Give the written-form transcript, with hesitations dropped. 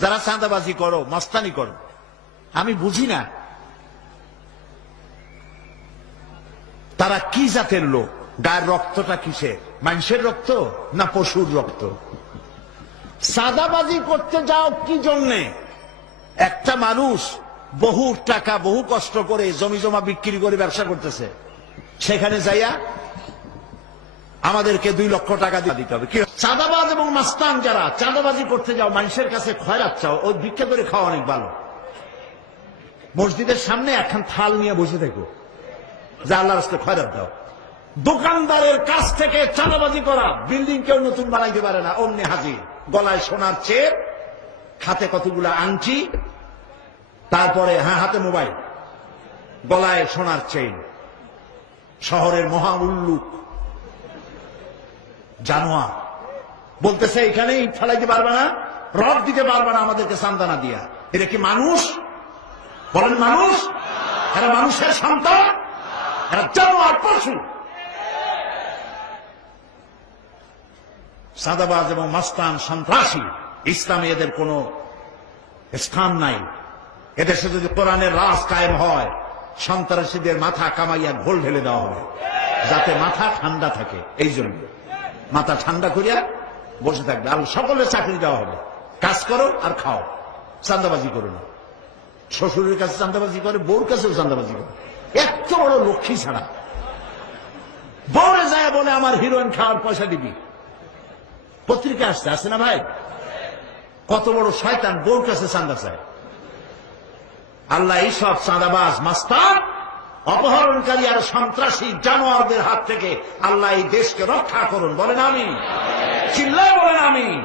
যারা চাঁদাবাজি করো, মস্তানি করো, আমি বুঝি না তারা কি জাতের লোক, গায়ের রক্তটা কিসের, মানুষের রক্ত না পশুর রক্ত? চাঁদাবাজি করতে যাও কি জন্যে? একটা মানুষ বহু টাকা বহু কষ্ট করে জমি জমা বিক্রি করে ব্যবসা করতেছে, সেখানে যাইয়া আমাদেরকে 2 লক্ষ টাকা দিতে হবে। চাঁদাবাজ এবং মাস্তান যারা চাঁদাবাজি করতে যাও, মানুষের কাছে খয়রাত চাও, ওই ভিক্ষা করে খাওয়া অনেক ভালো। মসজিদের সামনে একখান থাল নিয়ে বসে থাকো, যা আল্লাহর রাস্তায় খয়রাত দাও। দোকানদারের কাছ থেকে চাঁদাবাজি করা, বিল্ডিং কেউ নতুন বানাইতে পারে না, অমনি হাজির। গলায় সোনার চেন, হাতে কতগুলা আংটি, তারপরে হাতে মোবাইল, গলায় সোনার চেন। শহরের মহা উল্লুক জানোয়ার বলতেছে এখানেই ফেলাইতে পারবে না, রড দিতে পারবে না আমাদেরকে সান্দানা দিয়া। এটা কি মানুষ? বলেন মানুষ? এরা মানুষের সন্তান? এরা জানোয়ার, পশু। সাদাবাজ এবং মাস্তান সন্ত্রাসী, ইসলামে এদের কোন স্থান নাই। এদেশে যদি কোরআনের রাজ কায়েম হয়, সন্ত্রাসীদের মাথা কামাইয়া ঘোল ঢেলে দেওয়া হবে, যাতে মাথা ঠান্ডা থাকে। এই জন্য মাথা ঠান্ডা করিয়া বসে থাকবে। আর সকলের চাকরি দেওয়া হবে, কাজ করো আর খাও, চাঁদাবাজি করো না। শ্বশুরের কাছে চাঁদাবাজি করে, বউর কাছেও চাঁদাবাজি করে। এত বড় লক্ষ্মী ছাড়া বউরে যায় বলে আমার হিরোইন খাওয়ার পয়সা দিবি। পত্রিকা আসছে না ভাই? কত বড় শয়তান, বউর কাছে চাঁদা চায়। আল্লাহ এইসব চাঁদাবাজ, মাস্তান, অপহরণকারী আর সন্ত্রাসী জানোয়ারদের হাত থেকে আল্লাহ এই দেশকে রক্ষা করুন। বলেন আমিন। চিল্লায় বলেন আমিন।